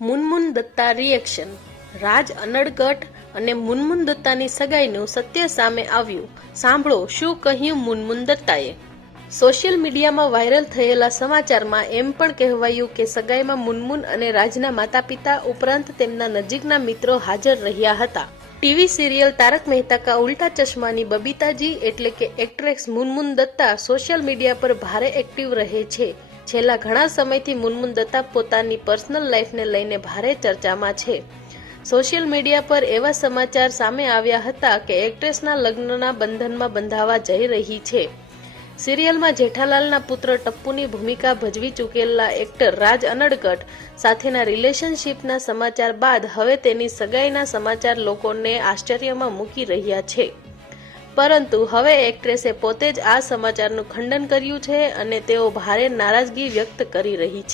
Munmun Datta reaction. રાજ અનડગઢ અને મુનમુન દત્તાની સગાઈનું સત્ય સામે આવ્યું. સાંભળો શું કહ્યું મુનમુન દત્તાએ. સોશિયલ મીડિયામાં વાયરલ થયેલા સમાચારમાં એમ પણ કહેવાયું કે સગાઈમાં મુનમુન અને રાજના માતા પિતા ઉપરાંત તેમના નજીકના મિત્રો હાજર રહ્યા હતા. ટીવી સિરિયલ તારક મહેતા કા ઉલ્ટા ચશ્માની બબીતાજી એટલે કે actress Munmun Dutta social media પર ભારે એક્ટિવ રહે છે. છેલ્લા ઘણા સમયથી મુનમુન દત્તા પોતાની પર્સનલ લાઈફને લઈને ભારે ચર્ચામાં છે. સોશિયલ મીડિયા પર એવા સમાચાર સામે આવ્યા હતા કે એક્ટ્રેસના લગ્નના બંધનમાં બંધાવા જઈ રહી છે. સિરિયલમાં જેઠાલાલના પુત્ર ટપ્પુની ભૂમિકા ભજવી ચૂકેલા એક્ટર રાજ અનડગઢ સાથેના રિલેશનશિપના સમાચાર બાદ હવે તેની સગાઈના સમાચાર લોકોને આશ્ચર્યમાં મૂકી રહ્યા છે. પરંતુ હવે એક્ટ્રેસે પોતે જ આ સમાચારનું ખંડન કર્યું છે અને તેઓ ભારે નારાજગી વ્યક્ત કરી રહી છે.